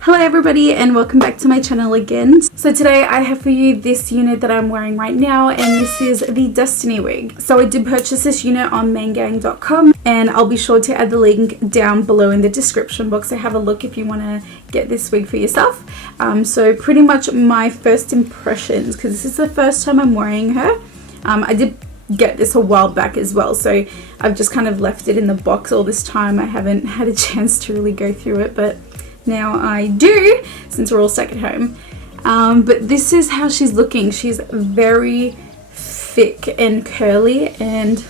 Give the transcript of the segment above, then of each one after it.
Hello everybody and welcome back to my channel again. So today I have for you this unit that I'm wearing right now, and this is the Destiny wig. So I did purchase this unit on maingang.com, and I'll be sure to add the link down below in the description box, so have a look if you want to get this wig for yourself. So pretty much my first impressions, because this is the first time I'm wearing her. I did get this a while back as well, so I've just kind of left it in the box all this time. I haven't had a chance to really go through it, but now I do, since we're all stuck at home. But this is how she's looking. She's very thick and curly, and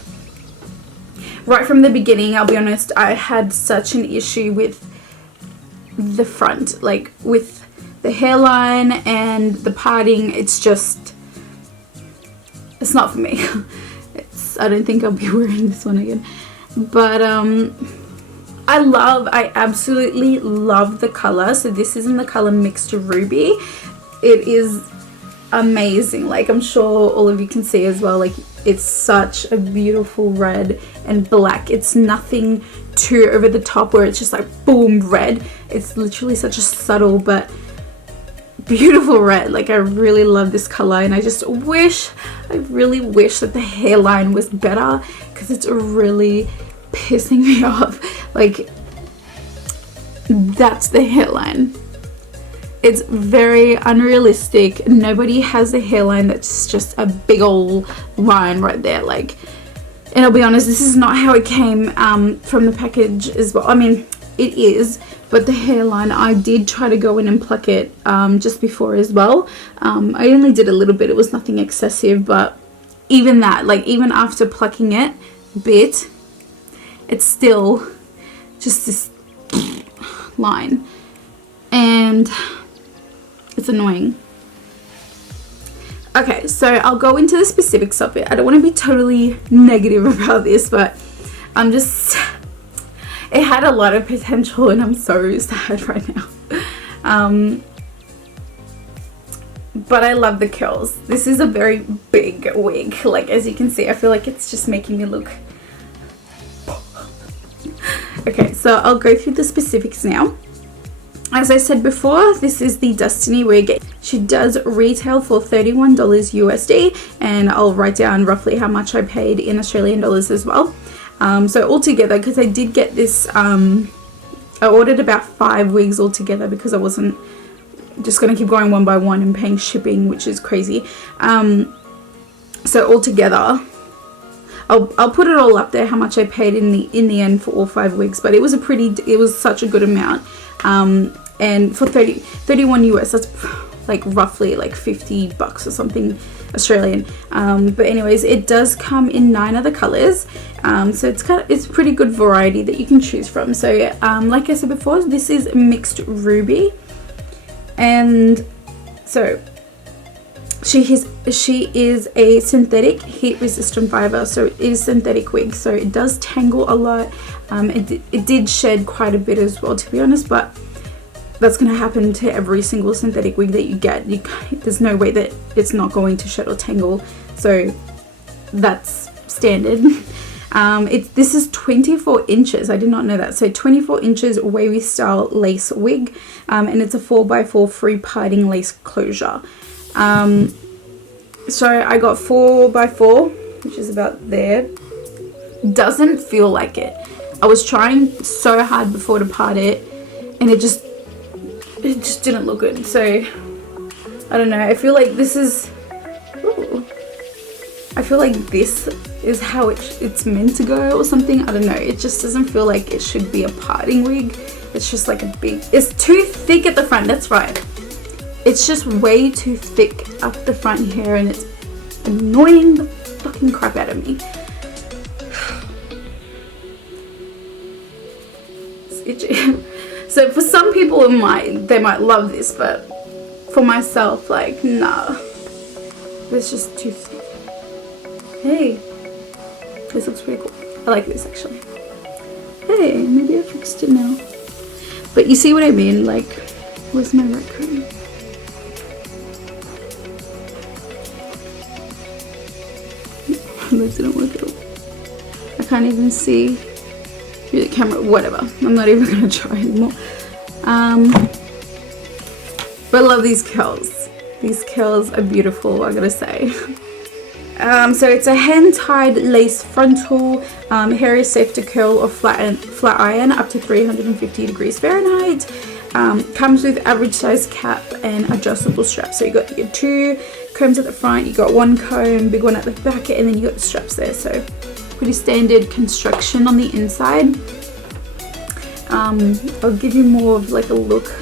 right from the beginning, I'll be honest, I had such an issue with the front, like with the hairline and the parting. It's not for me. I don't think I'll be wearing this one again, but I absolutely love the color. So this is in the color Mixed Ruby. It is amazing. Like, I'm sure all of you can see as well, like it's such a beautiful red and black. It's nothing too over the top where it's just like boom red. It's literally such a subtle but beautiful red. Like, I really love this color, and I really wish that the hairline was better, because it's really pissing me off. Like, that's the hairline. It's very unrealistic. Nobody has a hairline that's just a big old line right there. Like, and I'll be honest, this is not how it came from the package as well. I mean, it is, but the hairline, I did try to go in and pluck it just before as well. I only did a little bit. It was nothing excessive, but even that, like, even after plucking it a bit, it's still just this line, and it's annoying. Okay, so I'll go into the specifics of it. I don't want to be totally negative about this, but it had a lot of potential, and I'm so sad right now. But I love the curls. This is a very big wig. Like, as you can see, I feel like it's just making me look... Okay, so I'll go through the specifics now. As I said before, this is the Destiny wig. She does retail for $31 USD, and I'll write down roughly how much I paid in Australian dollars as well. So altogether, because I did get this, I ordered about 5 wigs altogether, because I wasn't just going to keep going one by one and paying shipping, which is crazy. So altogether, I'll put it all up there, how much I paid in the end for all 5 wigs, but it was such a good amount. And for 31 US, that's like roughly like 50 bucks or something Australian. But anyways, it does come in 9 other colors. So it's pretty good variety that you can choose from. So like I said before, this is Mixed Ruby, and so she is a synthetic heat resistant fiber, so it is synthetic wig, so it does tangle a lot. It did shed quite a bit as well, to be honest, but that's going to happen to every single synthetic wig that you get. There's no way that it's not going to shed or tangle, so that's standard. This is 24 inches. I did not know that. So 24 inches wavy style lace wig, and it's a 4x4 free parting lace closure. So I got 4x4, which is about there. Doesn't feel like it. I was trying so hard before to part it, and it just didn't look good. So I don't know. I feel like this is... Ooh. I feel like this is how it's meant to go or something. I don't know. It just doesn't feel like it should be a parting wig. It's just like a big... It's too thick at the front. That's right. It's just way too thick up the front here, and it's annoying the fucking crap out of me. It's itchy. So for some people they might love this, but for myself, like, nah. It's just too thick. Hey, this looks pretty cool. I like this actually. Hey, maybe I fixed it now. But you see what I mean? Like, where's my raccoon? That didn't work at all. I can't even see through the camera, whatever. I'm not even gonna try anymore. But I love these curls. These curls are beautiful, I gotta say. So it's a hand-tied lace frontal. Hair is safe to curl or flat iron up to 350 degrees Fahrenheit. Comes with average size cap and adjustable straps. So you got your 2 combs at the front, you got 1 comb, big one at the back, and then you got the straps there. So pretty standard construction on the inside. I'll give you more of like a look.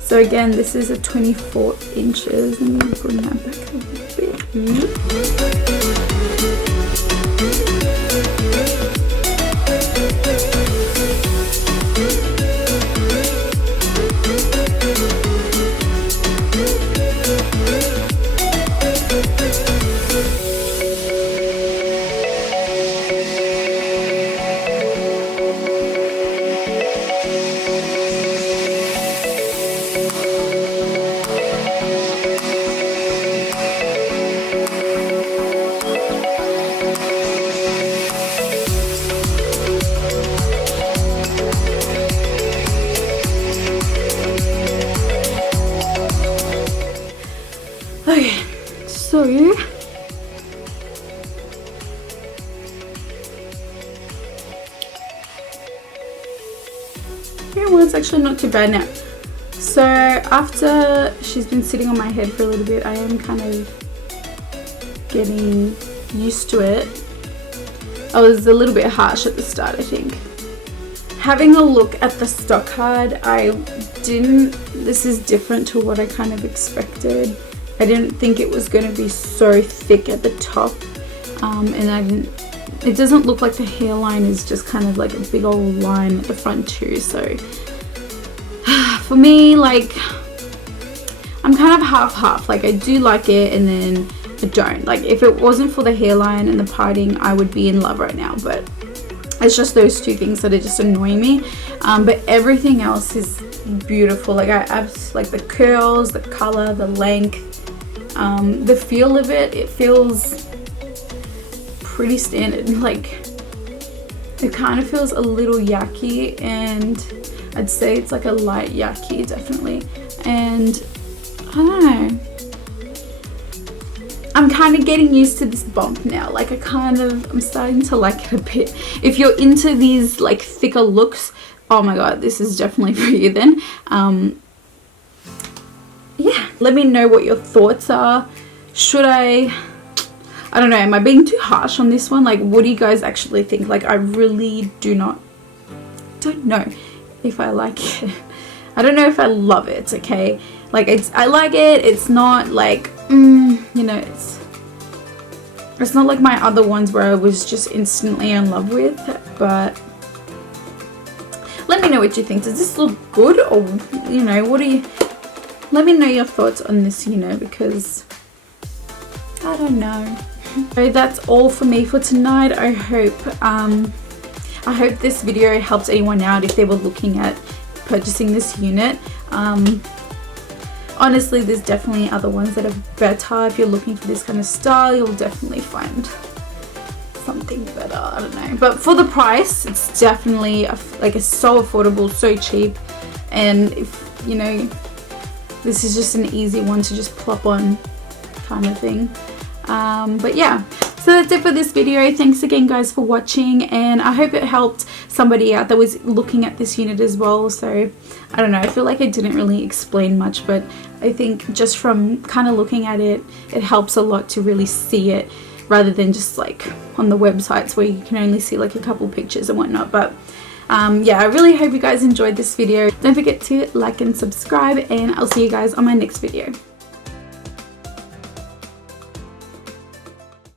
So again, this is a 24 inches. Let me bring that back a little bit. Okay, so yeah, well, it's actually not too bad now. So after she's been sitting on my head for a little bit, I am kind of getting used to it. I was a little bit harsh at the start, I think. Having a look at the stock card, this is different to what I kind of expected. I didn't think it was going to be so thick at the top, and it doesn't look like the hairline is just kind of like a big old line at the front too. So for me, like, I'm kind of half-half. Like, I do like it and then I don't. Like, if it wasn't for the hairline and the parting, I would be in love right now, but it's just those 2 things that are just annoying me. But everything else is beautiful. Like, like the curls, the color, the length, the feel of it. It feels pretty standard. Like, it kind of feels a little yucky, and I'd say it's like a light yucky, definitely. And I don't know, I'm kind of getting used to this bump now. Like, I'm starting to like it a bit. If you're into these like thicker looks, oh my god, this is definitely for you then. Yeah, let me know what your thoughts are. Should I don't know, am I being too harsh on this one? Like, what do you guys actually think? Like, I really don't know if I like it. I don't know if I love it, okay? Like, I like it. It's not like, you know, it's not like my other ones where I was just instantly in love with. But let me know what you think. Does this look good, or, you know, let me know your thoughts on this, you know, because I don't know. So that's all for me for tonight. I hope this video helps anyone out if they were looking at purchasing this unit. Honestly, there's definitely other ones that are better. If you're looking for this kind of style, you'll definitely find something better. I don't know, but for the price, it's definitely like it's so affordable, so cheap, and if you know, this is just an easy one to just plop on kind of thing. But yeah, so that's it for this video. Thanks again guys for watching, and I hope it helped somebody out that was looking at this unit as well. So I don't know, I feel like I didn't really explain much, but I think just from kind of looking at it, it helps a lot to really see it rather than just like on the websites where you can only see like a couple pictures and whatnot. But yeah, I really hope you guys enjoyed this video. Don't forget to like and subscribe, and I'll see you guys on my next video.